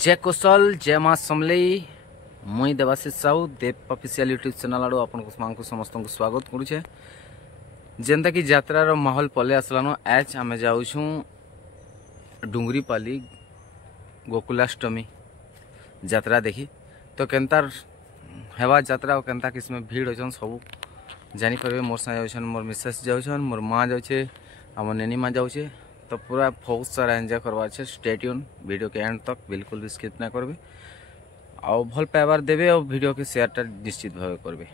जय कौशल जय माँ समलेई मुई देवाशीष साहू देव ऑफिशियल यूट्यूब चैनल आड़ू आपको समस्त को स्वागत करुचे। जेनता कि यात्रार माहौल पले आसलान। आज आम जाऊँ डुंगरीपाली गोकुलाष्टमी यात्रा देखी तो केन्तार हेवा यात्रा और केन्ता किसमें भीड़ होचन सब जानीपर। मोर साथ जाऊन मोर मिसेस जाऊन मोर माँ जाऊे आम नेनी माँ जाऊे तो पूरा बहुत सारा एंजॉय करवा है। स्टे ट्यून वीडियो के एंड तक बिल्कुल भी स्किप ना करबे और भल पाइबार देवे और वीडियो के शेयर निश्चित भाव करबे।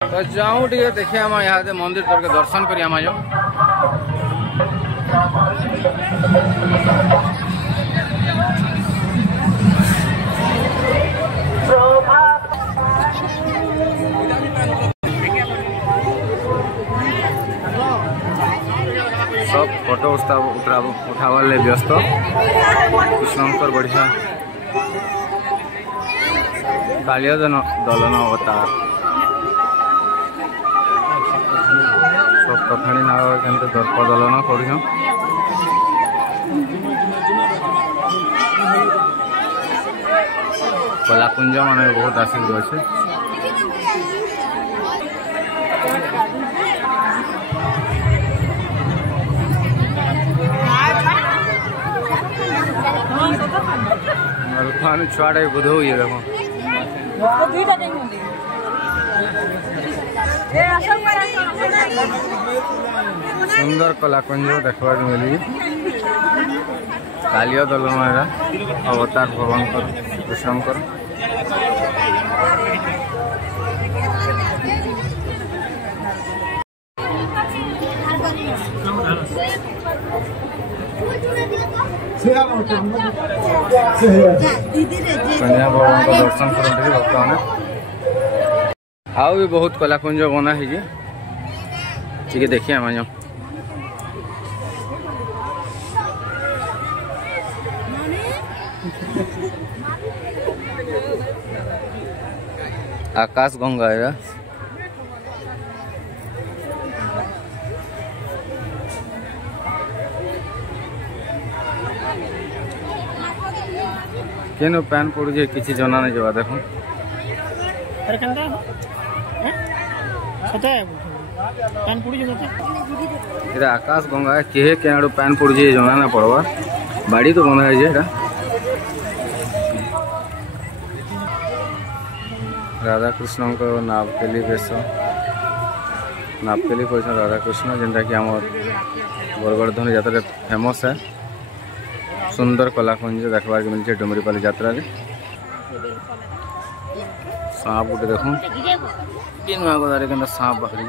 तो जाऊँ टे देखे आम यहाँ मंदिर तक दर्शन कर सब फोटो उठावर ले व्यस्त। कृष्णकर बढ़िया कालिया दलन अवतार सब कथाणी नाग के दर्प दलन कर कलाकुंज मान बहुत आसिक अच्छे। छुआटे बुध ये देखो सुंदर कलाकुंज देखा मिली। कालिया दलन अवतार भगवान कृष्णकर भगवान को दर्शन करते भक्त मैंने आउ भी बहुत कलाकुंज बना है ठीक है। देखिए हम आकाश गंगा है केनो पैन पड़ जाए किसी जना नहीं जवा देखो आकाश गंगा है किहे के आड़ू पैन पड़ जाए जना ना पड़वा बाड़ी तो बना है राधा कृष्ण को नावकेली बेश नावकेली कहते राधा कृष्ण जेनटा कि आम बरगड़ धनु यात्रा फेमस है। सुंदर कलाकुंज देखबार के मिलছে डुंगरीपाली यात्रा रे। सांप गोटे देखो कि नुआ गोदारे के सांप बाहरी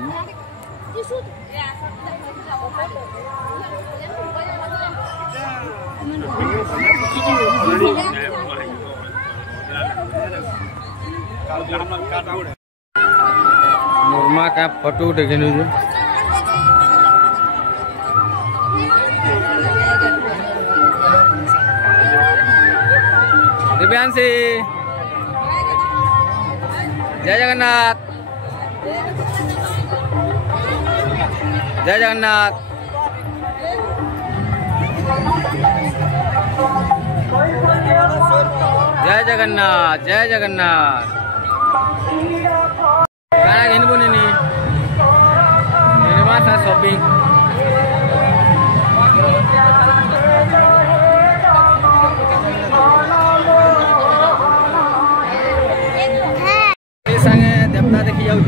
मुरमा का फोटो देखे जो दिव्यांशी जय जगन्नाथ जय जगन्नाथ जय जगन्नाथ जय जगन्नाथ गाना घेन बुनी शॉपिंग देवता देखी जाऊँ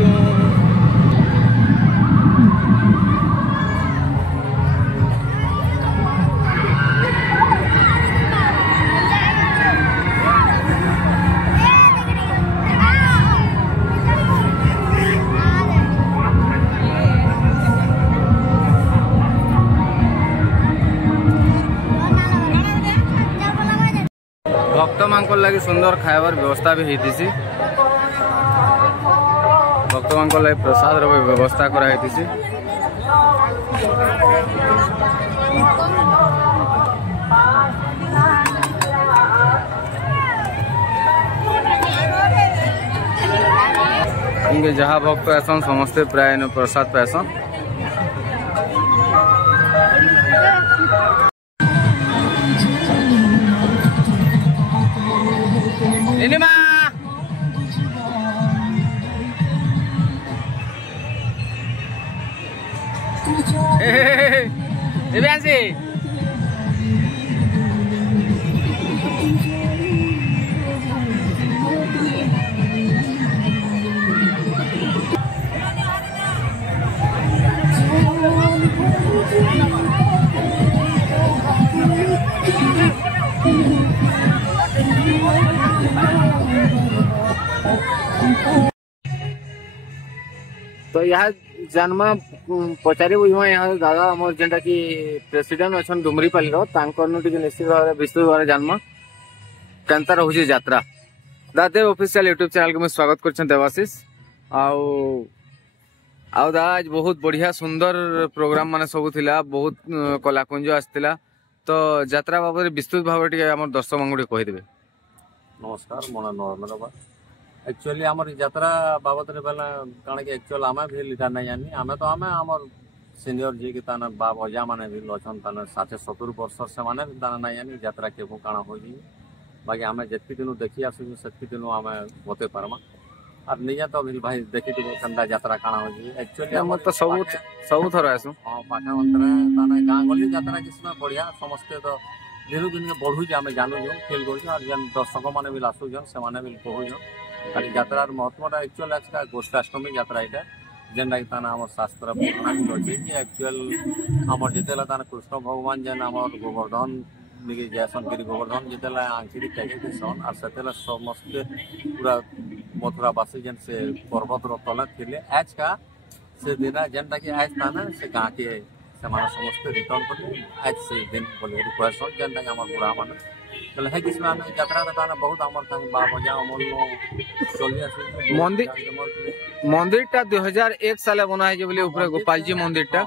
भक्त मान लगे सुंदर खाइबार व्यवस्था भी होती भक्त मान लगे प्रसाद व्यवस्था कराई। जहाँ भक्त आसन समस्ते प्राय प्रसाद पाइसन। तो यहाँ जन्मा पचारि बुझमा यहाँ दादा आम जेनटा कि प्रेसिडेंट अच्छा डुमरीपाली निश्चित भाव विस्तृत भाव जन्मा केनता रोचे यात्रा दादेव ऑफिशियल यूट्यूब चैनल को मैं स्वागत कर देवाशीष दादा आज बहुत बढ़िया सुंदर प्रोग्राम माने सब थिला बहुत कलाकुंज आसला तो यात्रा बाबद विस्तृत भाव दर्शक मांगुड़ी कहीदेवे। नमस्कार मोना नॉर्मल एक्चुअली आम यात्रा बाबद कण कि एक्चुअल आम भी लिखा नहीं जानी आम तो आम आम सीनियर जी ताने बाप अजा मैंने भी अच्छा ताने 60-70 वर्ष से मैंने भी ताने नहीं जानी यात्रा के काण हो बाकी आम जितकी दिन देखी आसू से दिन आम बते पार्मा और नहीं तो भी भाई देखी केनता यात्रा काण हो एक्चुअली तो सब थर आसू हाँ पाखा अंतरे ताने गाँ गली यात्रा किसी बढ़िया समस्ते तो दिन दिन बढ़ू आम जानू फिल कर जेन दर्शक मैंने भी आसुन से भी कहून और यात्रार महत्वटा एक्चुअल आज गोष्ठाष्टमी यात्रा यहाँ जेनटा कि आम शास्त्र पुराण अच्छे कि एक्चुअल आम जिते कृष्ण भगवान जेन आम गोवर्धन निके जासन गिरी गोवर्धन जिते आंखिरी टेके सन और से समस्ते पूरा मथुरावासी जेन से पर्वत तले थे आज का से दिन जेनटा कि आज ताना से गाँ के समस्ते रिटर्न कर आज से दिन बोले कहसन जेनटा कि आम बुढ़ा मैंने बोले है किसमें आम यात्रा बहुत आम बाजा अमल मंदिर टा 2001 साल बना है बोले ऊपर गोपाल जी मंदिर टा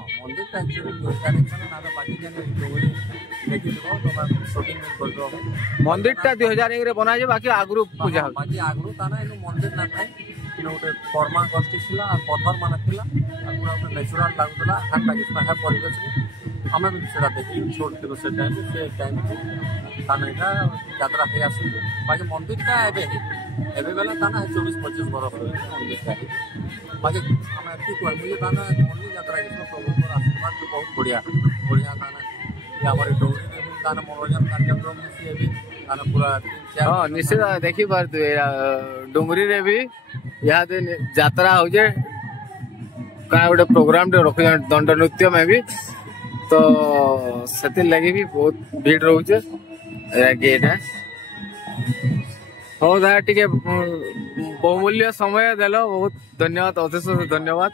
मंदिर टा 2001 रे बना है बाकी आगु पूजा बाकी आगु ताना मंदिर ना थाए गोटे कर्मा गोष्ठी थिला पत्थर मान थिला पूरा नेचुरल लागुला ठंडा कितना है परिवेश आम भी से देखी छोट थी से टाइम ताना यात्रा थी आस बाकी मंदिर टा एवं बेले ताना 24-25 वर्ष मंदिर टा बाकी आम ये कहूँ ताना मंदिर यात्रा प्रभु आशीर्वाद बहुत बढ़िया बढ़िया ताना आम डोरी ताना मनोरंजन कार्यक्रम सी भी ताना पूरा हाँ निश्चित देखी पारे डुंगरी रे भी यहाँ यात्रा हो गोटे प्रोग्राम रखी दंड नृत्य में भी तो से लगी भी बहुत भीड़ रोचे हाँ दादा टे बहुमूल्य समय देल बहुत धन्यवाद अशेष धन्यवाद।